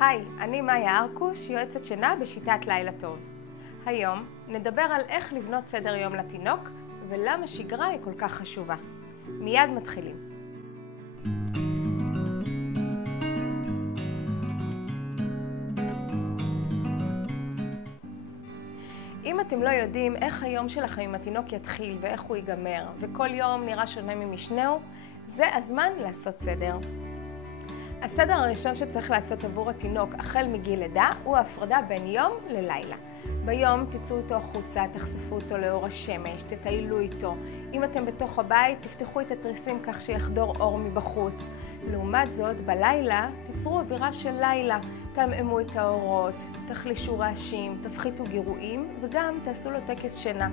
היי, אני מאיה ארקוש, יועצת שינה בשיטת לילה טוב. היום נדבר על איך לבנות סדר יום לתינוק ולמה שגרה היא כל כך חשובה. מיד מתחילים. אם אתם לא יודעים איך היום שלכם עם התינוק יתחיל ואיך הוא ייגמר, וכל יום נראה שונה ממשנהו, זה הזמן לעשות סדר. הסדר הראשון שצריך לעשות עבור התינוק החל מגיל לידה הוא ההפרדה בין יום ללילה. ביום תצאו איתו החוצה, תחשפו אותו לאור השמש, תטיילו איתו. אם אתם בתוך הבית, תפתחו את התריסים כך שיחדור אור מבחוץ. לעומת זאת, בלילה תיצרו אווירה של לילה. תעמעמו את האורות, תחלישו רעשים, תפחיתו גירויים וגם תעשו לו טקס שינה.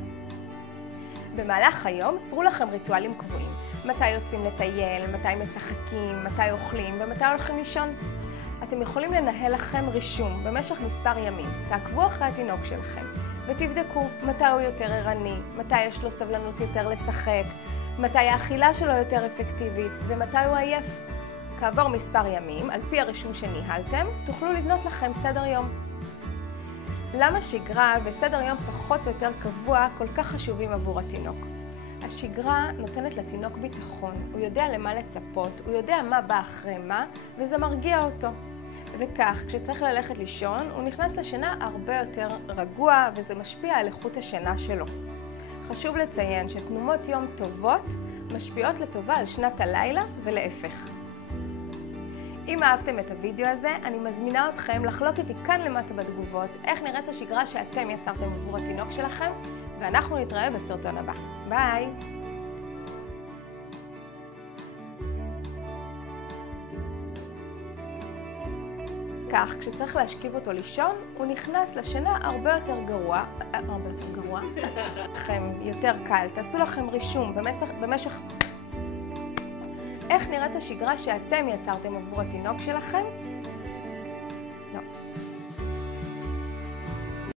במהלך היום צרו לכם ריטואלים קבועים. מתי יוצאים לטייל, מתי משחקים, מתי אוכלים ומתי הולכים לישון. אתם יכולים לנהל לכם רישום במשך מספר ימים. תעקבו אחרי התינוק שלכם ותבדקו מתי הוא יותר ערני, מתי יש לו סבלנות יותר לשחק, מתי האכילה שלו יותר אפקטיבית ומתי הוא עייף. כעבור מספר ימים, על פי הרישום שניהלתם, תוכלו לבנות לכם סדר יום. למה שגרה וסדר יום פחות או יותר קבוע כל כך חשובים עבור התינוק? השגרה נותנת לתינוק ביטחון, הוא יודע למה לצפות, הוא יודע מה בא אחרי מה, וזה מרגיע אותו. וכך, כשצריך ללכת לישון, הוא נכנס לשינה הרבה יותר רגוע, וזה משפיע על איכות השינה שלו. חשוב לציין שתנומות יום טובות משפיעות לטובה על שנת הלילה ולהפך. אם אהבתם את הוידאו הזה, אני מזמינה אתכם לחלוק איתי כאן למטה בתגובות איך נראית השגרה שאתם יצרתם עבור התינוק שלכם, ואנחנו נתראה בסרטון הבא. ביי! כך, כשצריך להשכיב אותו לישון, הוא נכנס לשינה הרבה יותר גרוע, לכם יותר קל, תעשו לכם רישום במשך איך נראית השגרה שאתם יצרתם עבור התינוק שלכם? לא.